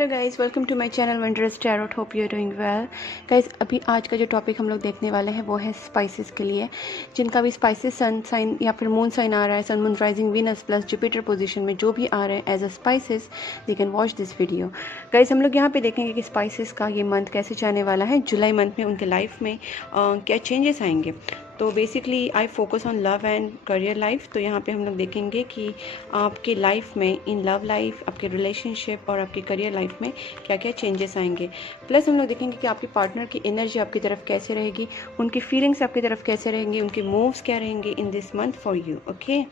Hello guys, welcome to my channel wonderous tarot. Hope you are doing well. Guys, अभी आज का जो topic हम लोग देखने वाले हैं वो है स्पाइसेस के लिए। जिनका भी स्पाइसेस सन साइन या फिर मून साइन आ रहा है, sun moon rising Venus plus Jupiter position में जो भी आ रहे हैं as a Pisces, they can watch this video. Guys, हम लोग यहाँ पे देखेंगे कि स्पाइसेस का ये मंथ कैसे जाने वाला है। जुलाई मंथ में उनके लाइफ में क्या चेंजेस आएंगे। तो basically I focus on love and career life. तो यहाँ पे हम लोग देखेंगे कि आपके लाइफ में, इन लव लाइफ, आपके रिलेशनशिप और आपके करियर लाइफ में क्या क्या चेंजेस आएंगे। प्लस हम लोग देखेंगे कि आपके पार्टनर की एनर्जी आपकी तरफ कैसे रहेगी, उनकी फीलिंग्स आपकी तरफ कैसे रहेंगी, उनके मूव्स क्या रहेंगे in this month for you. Okay,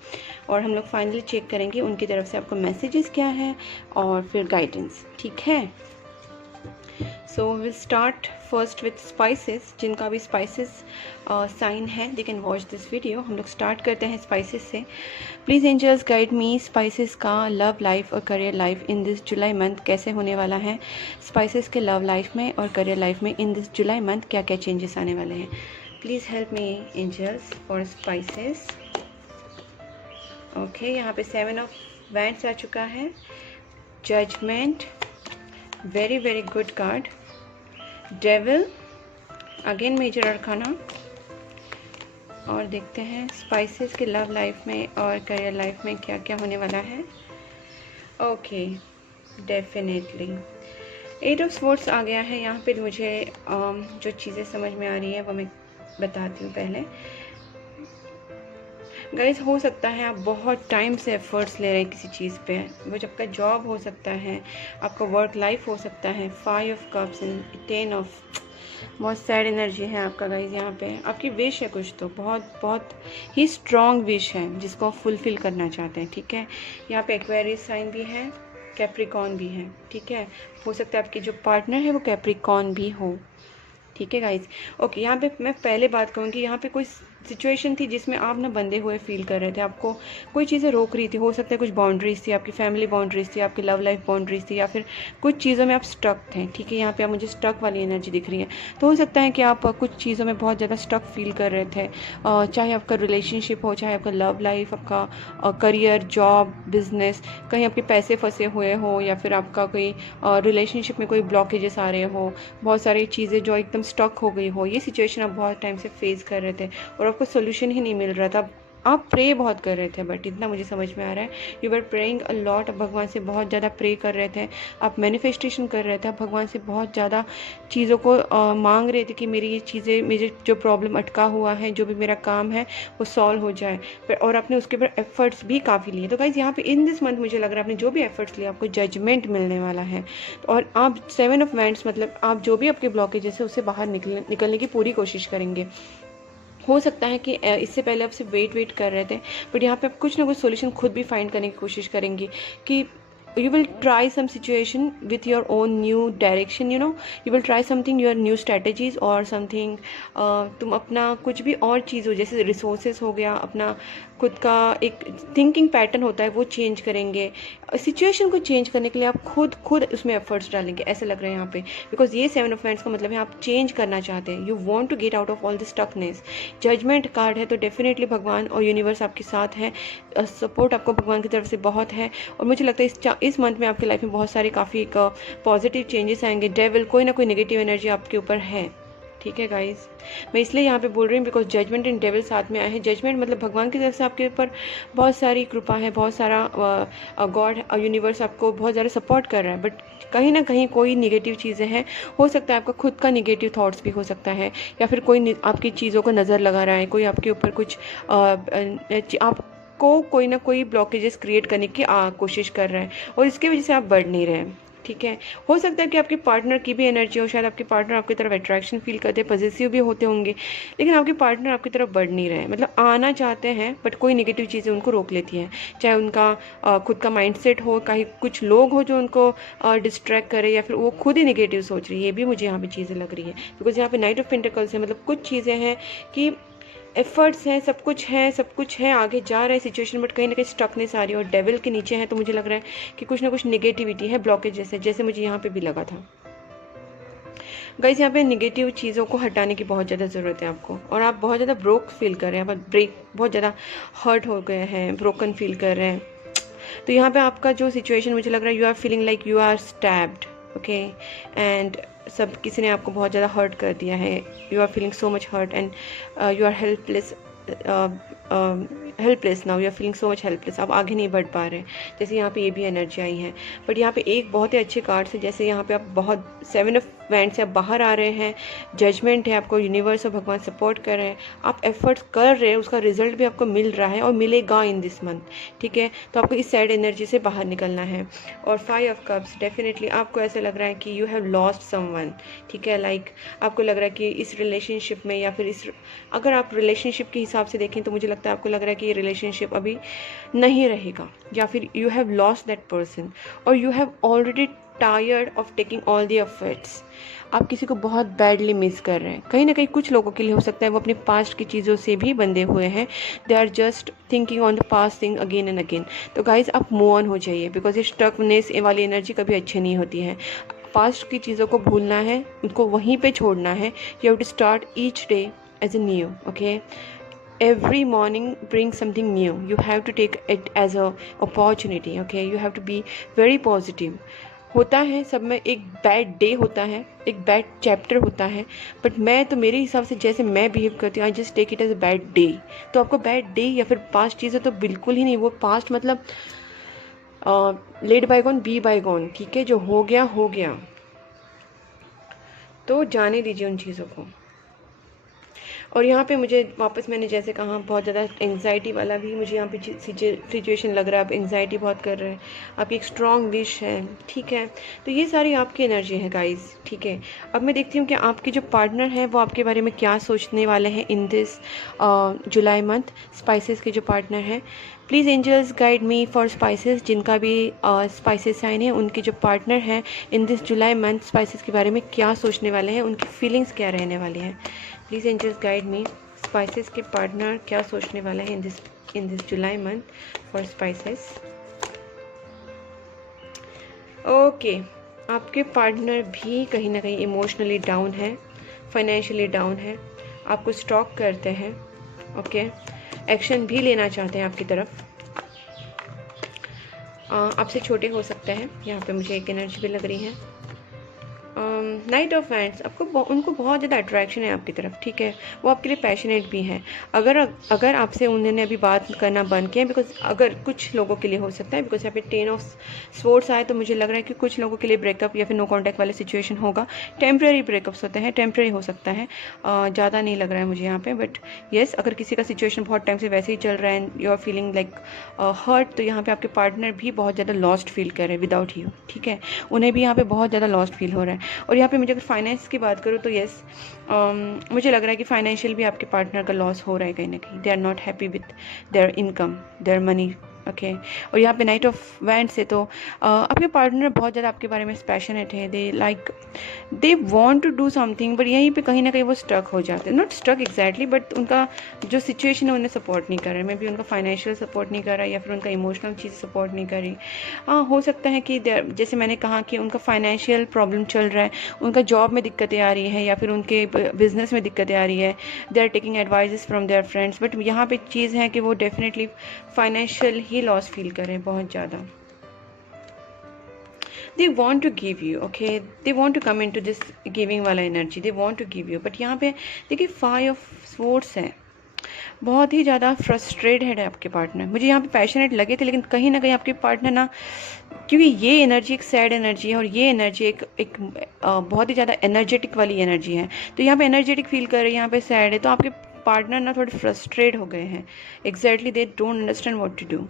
और हम लोग फाइनली चेक करेंगे उनकी तरफ से आपको मैसेजेस क्या है और फिर गाइडेंस। ठीक है, so will start first with Pisces. जिनका भी स्पाइसेस साइन है they can watch this video. हम लोग स्टार्ट करते हैं स्पाइसेस से। Please angels guide me, Pisces का लव लाइफ और career life in this July month कैसे होने वाला है। स्पाइसेस के लव लाइफ में और करियर लाइफ में इन दिस जुलाई मंथ क्या क्या चेंजेस आने वाले हैं। Please help me angels for spices. Okay, यहाँ पे 7 ऑफ वैंड्स आ चुका है, judgement, very very good card, devil, again major arcana. और देखते हैं स्पाइसेस के लव लाइफ में और करियर लाइफ में क्या क्या होने वाला है। ओके, डेफिनेटली 8 ऑफ स्वॉर्ड्स आ गया है। यहाँ पे मुझे जो चीज़ें समझ में आ रही है वो मैं बताती हूँ पहले। गाइस, हो सकता है आप बहुत टाइम से एफर्ट्स ले रहे हैं किसी चीज़ पे। वो आपका जॉब हो सकता है, आपका वर्क लाइफ हो सकता है। 5 ऑफ कप्स एंड 10 ऑफ, बहुत सैड एनर्जी है आपका गाइस। यहाँ पे आपकी विश है कुछ, तो बहुत बहुत ही स्ट्रॉन्ग विश है जिसको आप फुलफिल करना चाहते हैं। ठीक है, यहाँ पे एक्वेरियस साइन भी है, कैप्रिकॉर्न भी है। ठीक है, हो सकता है आपकी जो पार्टनर है वो कैप्रिकॉर्न भी हो। ठीक है गाइज। ओके, यहाँ पे मैं पहले बात कहूँगी, यहाँ पे कोई सिचुएशन थी जिसमें आप ना बंधे हुए फील कर रहे थे, आपको कोई चीज़ें रोक रही थी। हो सकता है कुछ बाउंड्रीज थी, आपकी फैमिली बाउंड्रीज थी, आपकी लव लाइफ बाउंड्रीज थी, या फिर कुछ चीज़ों में आप स्टक थे। ठीक है, यहाँ पे आप मुझे स्टक वाली एनर्जी दिख रही है। तो हो सकता है कि आप कुछ चीज़ों में बहुत ज़्यादा स्टक फील कर रहे थे, चाहे आपका रिलेशनशिप हो, चाहे आपका लव लाइफ, आपका करियर, जॉब, बिजनेस, कहीं आपके पैसे फंसे हुए हो, या फिर आपका कोई रिलेशनशिप में कोई ब्लॉकेजेस आ रहे हो, बहुत सारी चीज़ें जो एकदम स्टक हो गई हो। ये सिचुएशन आप बहुत टाइम से फेस कर रहे थे और आपको सोल्यूशन ही नहीं मिल रहा था। आप प्रे बहुत कर रहे थे, बट इतना मुझे समझ में आ रहा है, you were praying a lot. भगवान से बहुत ज़्यादा प्रे कर रहे थे, आप मैनिफेस्टेशन कर रहे थे, आप भगवान से बहुत ज़्यादा चीज़ों को मांग रहे थे कि मेरी ये चीज़ें, मेरे जो प्रॉब्लम अटका हुआ है, जो भी मेरा काम है वो सॉल्व हो जाए। और आपने उसके ऊपर एफर्ट्स भी काफ़ी लिए। तो गाइस, यहाँ पे इन दिस मंथ मुझे लग रहा है आपने जो भी एफर्ट्स लिए आपको जजमेंट मिलने वाला है। और आप 7 ऑफ वैंड्स, मतलब आप जो भी आपके ब्लॉकेजेस है उससे बाहर निकलने की पूरी कोशिश करेंगे। हो सकता है कि इससे पहले आप सिर्फ वेट कर रहे थे, बट यहाँ पे आप कुछ ना कुछ सोल्यूशन खुद भी फाइंड करने की कोशिश करेंगे कि you will try some situation with your own new direction, you know, you will try something, your new strategies or something। तुम अपना कुछ भी और चीज़ हो, जैसे रिसोर्सेज हो गया, अपना खुद का एक थिंकिंग पैटर्न होता है वो चेंज करेंगे। सिचुएशन को चेंज करने के लिए आप खुद उसमें एफर्ट्स डालेंगे, ऐसे लग रहा है यहाँ पे। बिकॉज ये 7 ऑफ वैंड्स का मतलब है आप चेंज करना चाहते हैं, you want to get out of all this stuckness. Judgement card है, तो डेफिनेटली भगवान और यूनिवर्स आपके साथ है, सपोर्ट आपको भगवान की तरफ से बहुत है। और मुझे लगता है इस मंथ में आपकी लाइफ में बहुत सारे काफ़ी पॉजिटिव चेंजेस आएंगे। डेविल, कोई ना कोई नेगेटिव एनर्जी आपके ऊपर है। ठीक है गाइज, मैं इसलिए यहाँ पे बोल रही हूँ बिकॉज जजमेंट एंड डेविल साथ में आए हैं। जजमेंट मतलब भगवान की तरफ से आपके ऊपर बहुत सारी कृपा है, बहुत सारा गॉड यूनिवर्स आपको बहुत ज़्यादा सपोर्ट कर रहा है, बट कहीं ना कहीं कोई निगेटिव चीज़ें हैं। हो सकता है आपका खुद का निगेटिव थॉट्स भी हो सकता है, या फिर कोई आपकी चीज़ों को नज़र लगा रहा है, कोई आपके ऊपर कुछ आपको कोई ना कोई ब्लॉकेजेस क्रिएट करने की कोशिश कर रहा है, और इसकी वजह से आप बढ़ नहीं रहे। ठीक है, हो सकता है कि आपके पार्टनर की भी एनर्जी हो, शायद आपके पार्टनर आपकी तरफ अट्रैक्शन फील करते हैं, पॉजिटिव भी होते होंगे, लेकिन आपके पार्टनर आपकी तरफ बढ़ नहीं रहे, मतलब आना चाहते हैं बट कोई नेगेटिव चीज़ें उनको रोक लेती हैं। चाहे उनका खुद का माइंडसेट हो, कहीं कुछ लोग हो जो उनको डिस्ट्रैक्ट करे, या फिर वो खुद ही नेगेटिव सोच रही है। ये भी मुझे यहाँ पे चीज़ें लग रही है, बिकॉज यहाँ पे नाइट ऑफ पेंटिकल्स है, मतलब कुछ चीज़ें हैं कि एफर्ट्स हैं, सब कुछ है, आगे जा रहा है सिचुएशन, बट कहीं ना कहीं स्टकनेस आ रही है। और डेविल के नीचे है, तो मुझे लग रहा है कि कुछ ना कुछ नेगेटिविटी है, ब्लॉकेज जैसे मुझे यहाँ पे भी लगा था। गाइस, यहाँ पे नेगेटिव चीज़ों को हटाने की बहुत ज़्यादा ज़रूरत है आपको, और आप बहुत ज़्यादा ब्रोक फील कर रहे हैं, बहुत ज़्यादा हर्ट हो गए हैं, ब्रोकन फील कर रहे हैं। तो यहाँ पे आपका जो सिचुएशन मुझे लग रहा है, you are feeling like you are stabbed. Okay, and सब किसी ने आपको बहुत ज़्यादा हर्ट कर दिया है, you are feeling so much hurt and you are helpless, helpless now, you are feeling so much helpless, आप आगे नहीं बढ़ पा रहे हैं। जैसे यहाँ पे ये भी एनर्जी आई है, बट यहाँ पे एक बहुत ही अच्छे कार्ड है, जैसे यहाँ पे आप बहुत 7 ऑफ वैंड से आप बाहर आ रहे हैं, जजमेंट है, आपको यूनिवर्स और भगवान सपोर्ट कर रहे हैं, आप एफर्ट्स कर रहे हैं, उसका रिजल्ट भी आपको मिल रहा है और मिलेगा इन दिस मंथ, ठीक है। तो आपको इस सैड एनर्जी से बाहर निकलना है। और 5 ऑफ कप्स, डेफिनेटली आपको ऐसा लग रहा है कि यू हैव लॉस्ट समवन, ठीक है, लाइक आपको लग रहा है कि इस रिलेशनशिप में, या फिर इस, अगर आप रिलेशनशिप के हिसाब से देखें तो मुझे लगता है आपको लग रहा है कि ये रिलेशनशिप अभी नहीं रहेगा, या फिर you have lost that person, और you have already tired of taking all the efforts. आप किसी को बहुत बैडली मिस कर रहे हैं। कहीं ना कहीं कुछ लोगों के लिए हो सकता है वो अपने पास्ट की चीज़ों से भी बंधे हुए हैं, they are just thinking on the past thing again and again. तो गाइज आप मूव ऑन हो जाइए, बिकॉज ये स्टकनेस वाली एनर्जी कभी अच्छी नहीं होती है। पास्ट की चीज़ों को भूलना है, उनको वहीं पे छोड़ना है। You have to start each day as a new, okay. Every morning bring something new. You have to take it as a opportunity, okay? You have to be very positive. होता है सब में एक बैड डे होता है, एक bad chapter होता है, बट मैं तो मेरे हिसाब से जैसे मैं बिहेव करती हूँ, I just take it as a bad day. तो आपको बैड डे या फिर पास्ट चीज़ें तो बिल्कुल ही नहीं, वो पास्ट मतलब लेट बायगॉन बी बायगॉन, ठीक है, जो हो गया हो गया, तो जाने दीजिए उन चीज़ों को। और यहाँ पे मुझे वापस, मैंने जैसे कहा, बहुत ज़्यादा एंग्जाइटी वाला भी मुझे यहाँ पे सिचुएशन लग रहा है। आप एंग्जाइटी बहुत कर रहे हैं, आपकी एक स्ट्रॉन्ग विश है, ठीक है। तो ये सारी आपकी एनर्जी है गाइस, ठीक है। अब मैं देखती हूँ कि आपके जो पार्टनर हैं वो आपके बारे में क्या सोचने वाले हैं in this July month. Pisces के जो पार्टनर हैं, please angels guide me for Pisces, जिनका भी स्पाइसेस साइन है, उनके जो पार्टनर हैं in this July month, Pisces के बारे में क्या सोचने वाले हैं, उनकी फीलिंग्स क्या रहने वाली हैं। Please angels guide me, Pisces के पार्टनर क्या सोचने वाले हैं in this July month for spices. Okay, आपके पार्टनर भी कहीं ना कहीं इमोशनली डाउन है, फाइनेंशियली डाउन है, आपको स्टॉक करते हैं, ओके, एक्शन भी लेना चाहते हैं आपकी तरफ, आपसे छोटे हो सकते हैं। यहाँ पे मुझे एक एनर्जी भी लग रही है, नाइट ऑफ हैंड्स, आपको उनको बहुत ज़्यादा अट्रैक्शन है आपकी तरफ, ठीक है। वो आपके लिए पैशनेट भी हैं। अगर आपसे उन्होंने अभी बात करना बंद किया, बिकॉज अगर कुछ लोगों के लिए हो सकता है, बिकॉज यहाँ पे 10 ऑफ स्वॉर्ड्स आए, तो मुझे लग रहा है कि कुछ लोगों के लिए ब्रेकअप या फिर नो कॉन्टैक्ट वाले सिचुएशन होगा। टेम्प्रेरी ब्रेकअप्स होते हैं, टेम्प्रेरी हो सकता है, ज़्यादा नहीं लग रहा है मुझे यहाँ पे, बट येस, अगर किसी का सिचुएशन बहुत टाइम से वैसे ही चल रहा है, you are feeling like hurt, तो यहाँ पे आपके पार्टनर भी बहुत ज़्यादा लॉस्ट फील कर रहे हैं विदाउट यू, ठीक है। उन्हें भी यहाँ पे बहुत ज़्यादा लॉस्ट फील हो रहा है। और यहाँ पे मुझे अगर फाइनेंस की बात करूँ तो येस, मुझे लग रहा है कि फाइनेंशियल भी आपके पार्टनर का लॉस हो रहा है कहीं ना कहीं। They are not happy with their income, their money, okay. और यहाँ पे नाइट ऑफ वैंड से तो आपके पार्टनर बहुत ज़्यादा आपके बारे में पैशनेट है, they want to do something, but यहीं पे कहीं ना कहीं वो स्टक हो जाते हैं, नॉट स्टक एग्जैक्टली, बट उनका जो सिचुएशन है उन्हें सपोर्ट नहीं कर रहा है। मे बी उनका फाइनेंशियल सपोर्ट नहीं कर रहा है, या फिर उनका इमोशनल चीज़ सपोर्ट नहीं कर रही। हाँ, हो सकता है कि जैसे मैंने कहा कि उनका फाइनेंशियल प्रॉब्लम चल रहा है, उनका जॉब में दिक्कतें आ रही है, या फिर उनके बिजनेस में दिक्कतें आ रही है, they are taking advices from their friends, but यहाँ पे चीज़ है कि वो डेफिनेटली फाइनेंशियल ही लॉस फील करें बहुत ज़्यादा। they want to give you, okay, they want to come into this giving वाला energy, they want to give you, but यहाँ पे देखिए 5 of swords है, बहुत ही ज़्यादा फ्रस्ट्रेटेड है आपके पार्टनर। मुझे यहाँ पे पैशनेट लगे थे, लेकिन कहीं ना कहीं आपके पार्टनर ना, क्योंकि ये एनर्जी एक सैड एनर्जी है और ये एनर्जी एक बहुत ही ज़्यादा एनर्जेटिक वाली एनर्जी है, तो यहाँ पे एनर्जेटिक फील कर रहे हैं, यहाँ पे सैड है, तो आपके पार्टनर ना थोड़े फ्रस्ट्रेट हो गए हैं। Exactly, they don't understand what to do.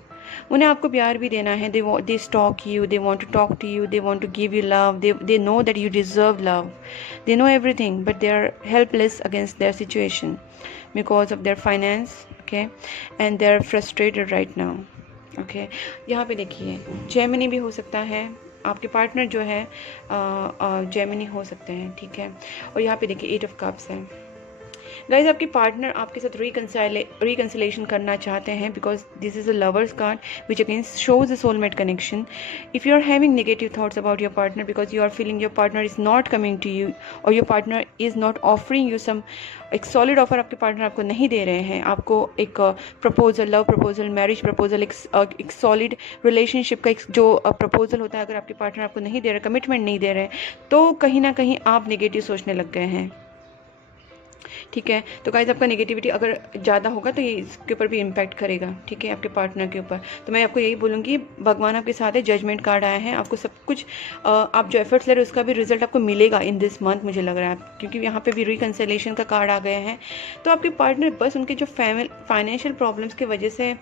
उन्हें आपको प्यार भी देना है, they stalk you, they want to talk to you, they want to give you love, they know that you deserve love, they know everything, but they are helpless against their situation because of their finance, okay, and they are frustrated right now, okay. यहाँ पे देखिए Gemini भी हो सकता है, आपके partner जो है जेमिनी हो सकते हैं, ठीक है। और यहाँ पे देखिए 8 ऑफ कप्स है, गाइज आपके पार्टनर आपके साथ रिकन्सिलेशन करना चाहते हैं because this is a lovers card which again shows a soulmate connection. If you are having negative thoughts about your partner because you are feeling your partner is not coming to you और your partner is not offering you some एक solid offer आपके partner आपको नहीं दे रहे हैं, आपको एक proposal, love proposal, marriage proposal, एक सॉलिड रिलेशनशिप का एक जो प्रपोजल होता है, अगर आपके पार्टनर आपको नहीं दे रहे, कमिटमेंट नहीं दे रहे, तो कहीं ना कहीं आप नेगेटिव सोचने लग गए हैं. ठीक है, तो गाइस आपका नेगेटिविटी अगर ज़्यादा होगा तो ये इसके ऊपर भी इम्पैक्ट करेगा. ठीक है, आपके पार्टनर के ऊपर. तो मैं आपको यही बोलूँगी, भगवान आपके साथ है, जजमेंट कार्ड आया है, आपको सब कुछ आप जो एफर्ट्स ले रहे हो उसका भी रिजल्ट आपको मिलेगा इन दिस मंथ, मुझे लग रहा है, क्योंकि यहाँ पे भी रिकन्सिलेशन का कार्ड आ गया है. तो आपके पार्टनर बस उनके जो फाइनेंशियल प्रॉब्लम्स की वजह से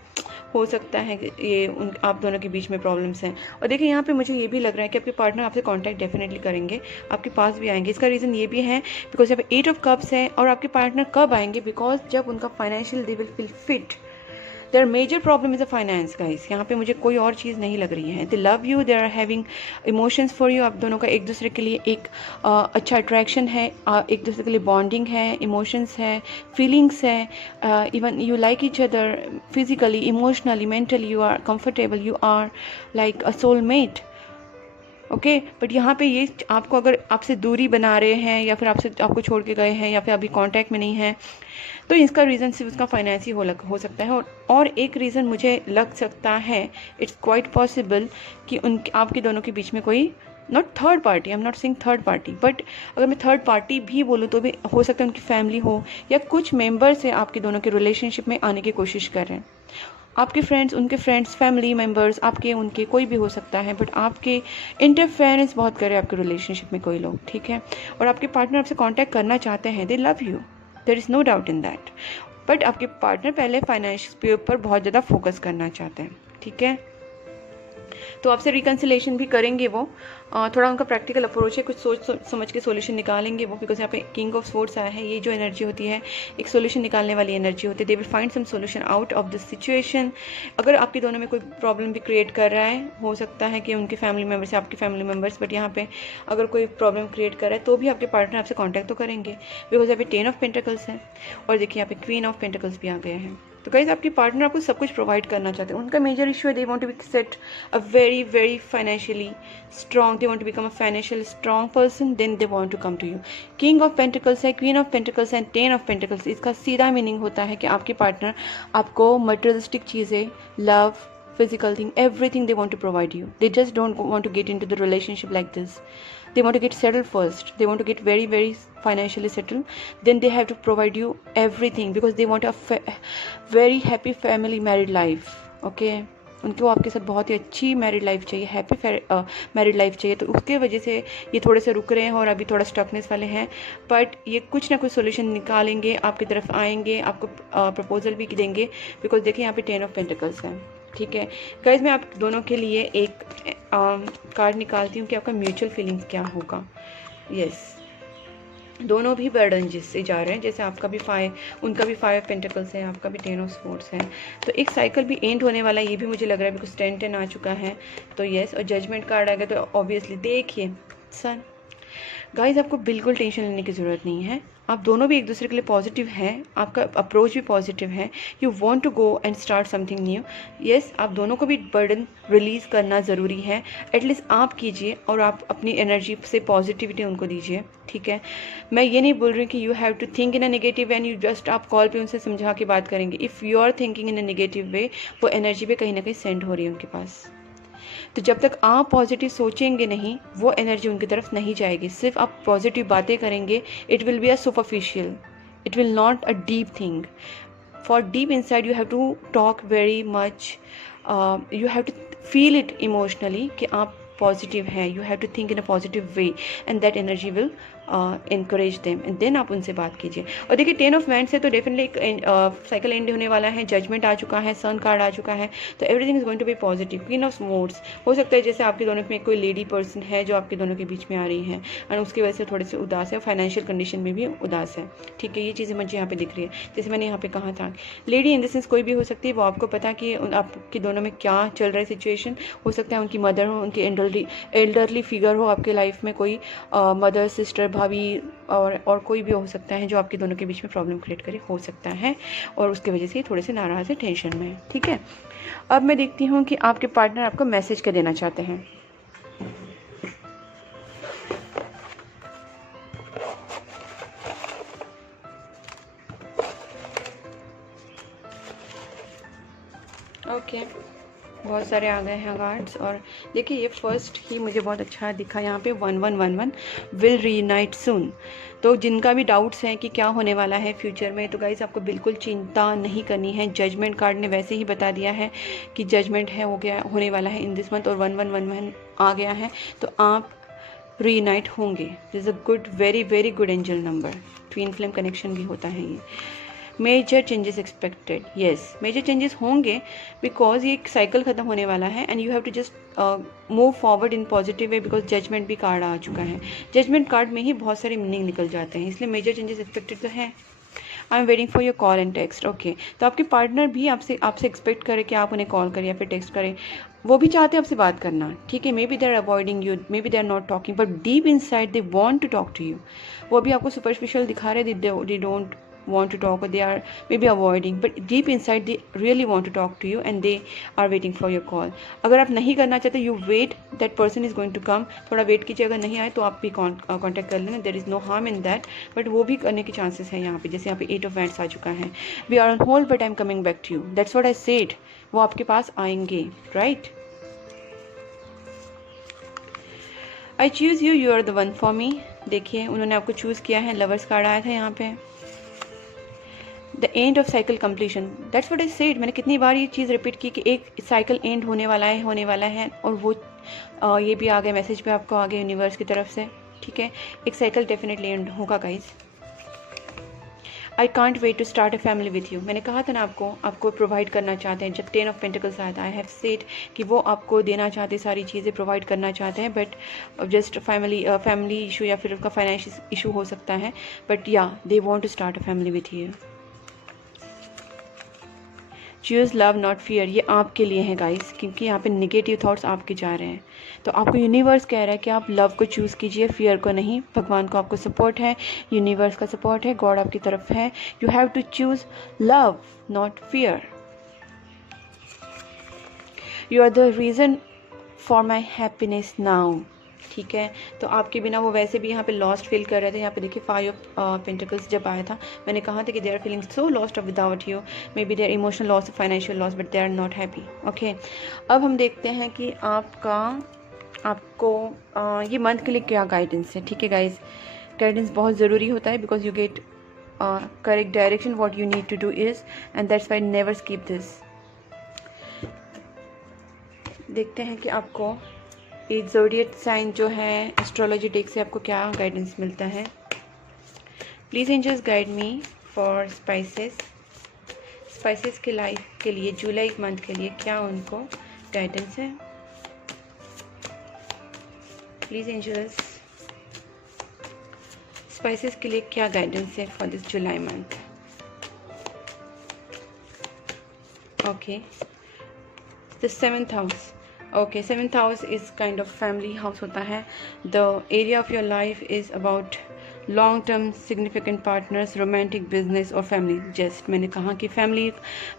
हो सकता है कि ये आप दोनों के बीच में प्रॉब्लम्स हैं. और देखिए यहाँ पे मुझे ये भी लग रहा है कि आपके पार्टनर आपसे कांटेक्ट डेफिनेटली करेंगे, आपके पास भी आएंगे. इसका रीज़न ये भी है बिकॉज यहाँ पे 8 ऑफ कप्स है. और आपके पार्टनर कब आएंगे? बिकॉज जब उनका financial they will feel fit. Their major problem is a finance guys, यहाँ पे मुझे कोई और चीज़ नहीं लग रही है. They love you, they are having emotions for you. आप दोनों का एक दूसरे के लिए एक अच्छा अट्रैक्शन है, एक दूसरे के लिए बॉन्डिंग है, इमोशंस है, फीलिंग्स है. Even you like each other physically, emotionally, mentally. You are comfortable, you are like a soulmate. Okay, but यहाँ पे ये आपको अगर आपसे दूरी बना रहे हैं या फिर आपको छोड़ के गए हैं या फिर अभी कांटेक्ट में नहीं है, तो इसका रीज़न सिर्फ उसका फाइनेंस ही हो सकता है. और एक रीज़न मुझे लग सकता है, इट्स क्वाइट पॉसिबल कि आपके दोनों के बीच में कोई not third party, I am not saying third party, but अगर मैं थर्ड पार्टी भी बोलूँ तो भी हो सकता है उनकी फैमिली हो या कुछ मेंबर्स है आपके दोनों के रिलेशनशिप में आने की कोशिश कर रहे हैं. आपके फ्रेंड्स, उनके फ्रेंड्स, फैमिली मेंबर्स, आपके उनके कोई भी हो सकता है, बट आपके इंटरफेरेंस बहुत करे आपके रिलेशनशिप में कोई लोग. ठीक है, और आपके पार्टनर आपसे कांटेक्ट करना चाहते हैं, they love you, there is no doubt in that. But आपके पार्टनर पहले फाइनेंस पे ऊपर बहुत ज़्यादा फोकस करना चाहते हैं. ठीक है, तो आपसे रिकन्सिलेशन भी करेंगे वो. थोड़ा उनका प्रैक्टिकल अप्रोच है, कुछ सोच समझ के सोल्यूशन निकालेंगे वो, बिकॉज यहाँ पे किंग ऑफ स्वॉर्ड्स आया है. ये जो एनर्जी होती है एक सोल्यूशन निकालने वाली एनर्जी होती है. They will find some solution out of this situation. अगर आपके दोनों में कोई प्रॉब्लम भी क्रिएट कर रहा है, हो सकता है कि उनके फैमिली मेम्बर्स या आपके फैमिली मेम्बर्स, बट यहाँ पे अगर कोई प्रॉब्लम क्रिएट कर रहा है तो भी आपके पार्टनर आपसे कॉन्टैक्ट तो करेंगे, बिकॉज यहाँ पे 10 ऑफ पेंटिकल्स है और देखिए यहाँ पे क्वीन ऑफ पेंटिकल्स भी आ गए हैं. तो गाइस आपके पार्टनर आपको सब कुछ प्रोवाइड करना चाहते हैं. उनका मेजर इशू है, they want to be set a very very financially strong, they want to become a financial strong person, then they want to come to you. King of pentacles है, queen of pentacles and 10 of pentacles. इसका सीधा meaning होता है कि आपके partner आपको materialistic चीज़ें, love, physical thing, everything they want to provide you. They just don't want to get into the relationship like this. They want to get settled first. They want to get very very financially settled. Then they have to provide you everything because they want a very happy family married life. Okay, उनको आपके साथ बहुत ही अच्छी married life चाहिए, happy married life चाहिए. तो उसके वजह से ये थोड़े से रुक रहे हैं और अभी थोड़ा स्टकनेस वाले हैं, बट ये कुछ ना कुछ सोल्यूशन निकालेंगे, आपकी तरफ आएंगे, आपको प्रपोजल भी देंगे. बिकॉज देखिए यहाँ पे 10 ऑफ पेंटिकल्स है. ठीक है गाइज, मैं आप दोनों के लिए एक कार्ड निकालती हूँ कि आपका म्यूचुअल फीलिंग्स क्या होगा. यस, दोनों भी बर्डन जिससे जा रहे हैं, जैसे आपका भी उनका भी 5 पेंटिकल्स है, आपका भी 10 ऑफ स्वॉर्ड्स है. तो एक साइकिल भी एंड होने वाला है, ये भी मुझे लग रहा है बिकॉज 10 आ चुका है. तो यस, और जजमेंट कार्ड आ गया. तो ऑब्वियसली देखिए सन गाइज, आपको बिल्कुल टेंशन लेने की ज़रूरत नहीं है. आप दोनों भी एक दूसरे के लिए पॉजिटिव हैं, आपका अप्रोच भी पॉजिटिव है. You want to go and start something new. Yes, आप दोनों को भी बर्डन रिलीज़ करना ज़रूरी है. एटलीस्ट आप कीजिए और आप अपनी एनर्जी से पॉजिटिविटी उनको दीजिए. ठीक है, मैं ये नहीं बोल रही कि you have to think in a negative and you just आप कॉल पे उनसे समझा के बात करेंगे. If you are thinking in a negative way, वो एनर्जी पे कहीं ना कहीं सेंड हो रही है उनके पास. तो जब तक आप पॉजिटिव सोचेंगे नहीं, वो एनर्जी उनकी तरफ नहीं जाएगी. सिर्फ आप पॉजिटिव बातें करेंगे, it will be a superficial, it will not a deep thing. For deep inside you have to talk very much, you have to feel it emotionally कि आप पॉजिटिव हैं. You have to think in a positive way and that energy will encourage them and then आप उनसे बात कीजिए. और देखिए 10 of wands है तो डेफिनेटली एक साइकिल एंड होने वाला है. जजमेंट आ चुका है, सन कार्ड आ चुका है, तो everything is going to be positive. Queen of swords हो सकता है जैसे आपके दोनों में कोई लेडी पर्सन है जो आपके दोनों के बीच में आ रही है और उसकी वजह से थोड़े से उदास है, फाइनेंशियल कंडीशन में भी उदास है. ठीक है, ये चीज़ें मुझे यहाँ पे दिख रही है. जैसे मैंने यहाँ पे कहा था, लेडी इन द सेंस कोई भी हो सकती है, वो आपको पता कि आपके दोनों में क्या चल रहा है सिचुएशन. हो सकता है उनकी मदर हो, उनकी एल्डरली फिगर हो आपके लाइफ में, कोई मदर, सिस्टर, भाभी और कोई भी हो सकता है जो आपके दोनों के बीच में प्रॉब्लम क्रिएट करे, हो सकता है, और उसकी वजह से थोड़े से नाराज़ है, टेंशन में है। ठीक है, अब मैं देखती हूँ कि आपके पार्टनर आपको मैसेज क्या देना चाहते हैं। ओके, बहुत सारे आ गए हैं कार्ड्स। और देखिए ये फर्स्ट ही मुझे बहुत अच्छा दिखा यहाँ पे, 1111 विल रीनाइट सून। तो जिनका भी डाउट्स हैं कि क्या होने वाला है फ्यूचर में, तो गाइज आपको बिल्कुल चिंता नहीं करनी है। जजमेंट कार्ड ने वैसे ही बता दिया है कि जजमेंट है हो गया, होने वाला है इन दिस मंथ, और 1111 आ गया है, तो आप रीनाइट होंगे। This is a good, very very good angel number. Twin flame connection भी होता है ये। Major changes expected, yes major changes होंगे, बिकॉज ये एक साइकिल ख़त्म होने वाला है and you have to just move forward in positive way, because judgement भी कार्ड आ चुका है। जजमेंट कार्ड में ही बहुत सारे मीनिंग निकल जाते हैं, इसलिए मेजर चेंजेस एक्सपेक्टेड तो है। I am waiting for your call and text. Okay, तो आपके पार्टनर भी आपसे एक्सपेक्ट करें कि आप उन्हें कॉल करें या फिर टेक्स्ट करें, वो भी चाहते हैं आपसे बात करना। ठीक है, maybe they are avoiding you, maybe they are not talking, but deep inside they want to talk to you. वो भी आपको सुपरफिशियल दिखा रहे, they don't want to talk, or they are maybe avoiding, but deep inside they really want to talk to you and they are waiting for your call. अगर आप नहीं करना चाहते, you wait, that person is going to come, थोड़ा wait कीजिए, अगर नहीं आए तो आप भी कॉन्टैक्ट कर लेना, there is no harm in that, but वो भी करने के चांसेस हैं यहाँ पे। जैसे यहाँ पे 8 of Wands आ चुका है, we are on hold but I'm coming back to you, that's what I said, वो आपके पास आएंगे, right? I choose you, you are the one for me। देखिए उन्होंने आपको चूज़ किया है, लवर्स कार्ड आया था यहाँ पे। The end of cycle completion, that's what I said. मैंने कितनी बार ये चीज़ रिपीट की कि एक साइकिल एंड होने वाला है, और वो ये भी आ गया, मैसेज भी आपको आ गया यूनिवर्स की तरफ से। ठीक है, एक साइकिल डेफिनेटली एंड होगा guys. I can't wait to start a family with you. मैंने कहा था ना आपको प्रोवाइड करना चाहते हैं। जब 10 of Pentacles आया था, आई हैव सेड कि वो आपको देना चाहते, सारी चीज़ें प्रोवाइड करना चाहते हैं, बट जस्ट फैमिली इशू या फिर उनका फाइनेंशियल इशू हो सकता है, but yeah they want to start a family with you. Choose love not fear, ये आपके लिए है गाइस, क्योंकि यहाँ पे निगेटिव थॉट्स आपके जा रहे हैं। तो आपको यूनिवर्स कह रहा है कि आप लव को चूज़ कीजिए, फियर को नहीं। भगवान को आपको सपोर्ट है, यूनिवर्स का सपोर्ट है, गॉड आपकी तरफ है। You have to choose love not fear. You are the reason for my happiness now. ठीक है, तो आपके बिना वो वैसे भी यहाँ पे लॉस्ट फील कर रहे थे। यहाँ पे देखिए 5 of Pentacles जब आया था, मैंने कहा था कि they are feeling so lost without you, maybe their emotional loss, financial loss, but they are not happy. Okay, अब हम देखते हैं कि आपको ये मंथ के लिए क्या गाइडेंस है। ठीक है गाइज, गाइडेंस बहुत ज़रूरी होता है, because you get correct direction what you need to do is, and that's why never skip this. देखते हैं कि आपको ये ज़ोडिएक साइन जो है एस्ट्रोलॉजी डेक से आपको क्या गाइडेंस मिलता है। Please angels guide me for spices के लाइफ के लिए, जुलाई मंथ के लिए क्या उनको गाइडेंस है। प्लीज़ एंजल्स, स्पाइसेस के लिए क्या गाइडेंस है for this July month. Okay, the 7th house. Okay, 7th house is kind of family house होता है। The area of your life is about long term significant partners, romantic, business और family. Just मैंने कहा कि family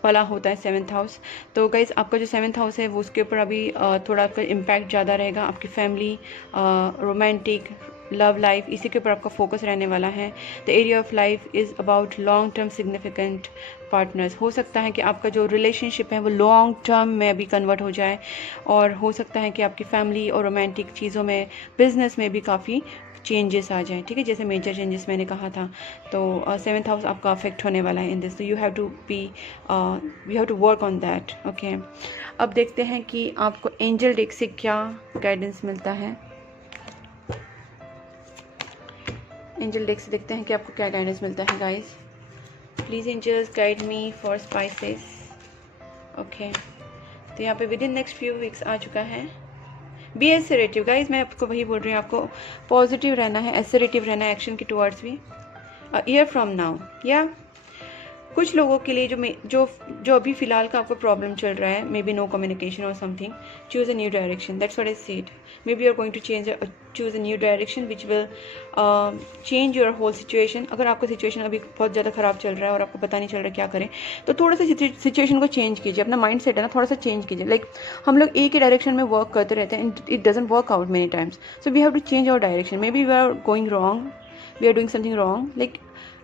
वाला होता है 7th house. तो गाइज आपका जो 7th हाउस है वो उसके ऊपर अभी थोड़ा आपका इम्पैक्ट ज़्यादा रहेगा। आपकी फैमिली, रोमांटिक, लव लाइफ, इसी के ऊपर आपका फोकस रहने वाला है। The area of life is about long term significant partners. हो सकता है कि आपका जो रिलेशनशिप है वो लॉन्ग टर्म में भी कन्वर्ट हो जाए, और हो सकता है कि आपकी फैमिली और रोमांटिक चीज़ों में, बिजनेस में भी काफ़ी चेंजेस आ जाएं। ठीक है, जैसे मेजर चेंजेस मैंने कहा था। तो 7th हाउस आपका अफेक्ट होने वाला है इन दिस, तो you have to work on that. Okay, अब देखते हैं कि आपको एंजल डेक से क्या गाइडेंस मिलता है। एंजल डेक से देखते हैं कि आपको क्या गाइडेंस मिलता है guys. Please angels guide me for spices. Okay, तो यहाँ पे within next few weeks आ चुका है। बी एसरेटिव गाइज, मैं आपको वही बोल रही हूँ, आपको पॉजिटिव रहना है, एसरेटिव रहना है एक्शन के टुवर्ड्स भी। ईयर फ्रॉम नाउ, या कुछ लोगों के लिए जो अभी फ़िलहाल का आपको प्रॉब्लम चल रहा है, मे बी नो कम्युनिकेशन और something, choose a new direction, that's what I said. Maybe you are going to choose a new direction which will change your whole situation. अगर आपका सिचुएशन अभी बहुत ज़्यादा ख़राब चल रहा है और आपको पता नहीं चल रहा क्या करें, तो थोड़ा सा सिचुएशन को चेंज कीजिए, अपना माइंड सेट है ना थोड़ा सा चेंज कीजिए। लाइक हम लोग एक ही डायरेक्शन में वर्क करते रहते हैं, it doesn't work out many times, so we have to change our direction. Maybe we are going wrong, we are doing something wrong, like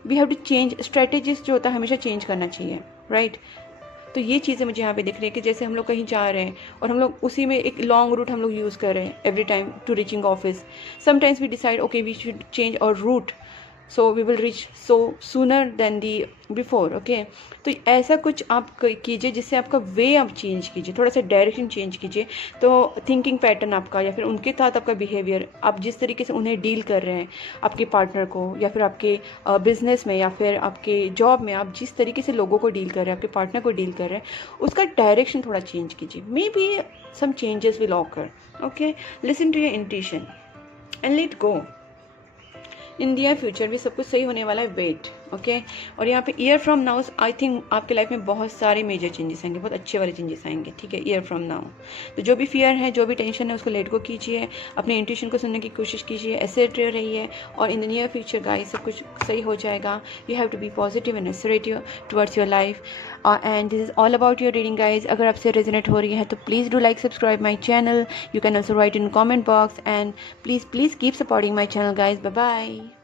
we have to change. Strategies जो होता है हमेशा change करना चाहिए, right. तो ये चीज़ें मुझे यहाँ पे दिख रही है कि जैसे हम लोग कहीं जा रहे हैं और हम लोग उसी में एक लॉन्ग रूट हम लोग यूज़ कर रहे हैं every time to reaching office. Sometimes we decide okay we should change our route, so we will reach so sooner than the before, okay. तो ऐसा कुछ आप कीजिए जिससे आपका वे आप चेंज कीजिए, थोड़ा सा डायरेक्शन चेंज कीजिए। तो थिंकिंग पैटर्न आपका या फिर उनके साथ आपका बिहेवियर, आप जिस तरीके से उन्हें डील कर रहे हैं, आपके पार्टनर को या फिर आपके बिजनेस में या फिर आपके जॉब में, आप जिस तरीके से लोगों को डील कर रहे हैं, आपके पार्टनर को डील कर रहे हैं, उसका डायरेक्शन थोड़ा चेंज कीजिए। Maybe some changes will occur, okay. Listen to your intuition and let go. In their future भी सब कुछ सही होने वाला है, वेट, ओके। और यहाँ पे year from now I think आपके लाइफ में बहुत सारे मेजर चेंजेस आएंगे, बहुत अच्छे वाले चेंजेस आएंगे, ठीक है, ईयर फ्रॉम नाउ। तो जो भी फियर है, जो भी टेंशन है, उसको लेट गो कीजिए, अपने इंट्यूशन को सुनने की कोशिश कीजिए, एसेट रहिए, और in the near future guys सब कुछ सही हो जाएगा। You have to be positive and assertive towards your life. And this is all about your reading guys. अगर आपसे रेजोनेट हो रही है तो please do like subscribe my channel. You can also write in comment box and please keep supporting my channel guys. Bye bye.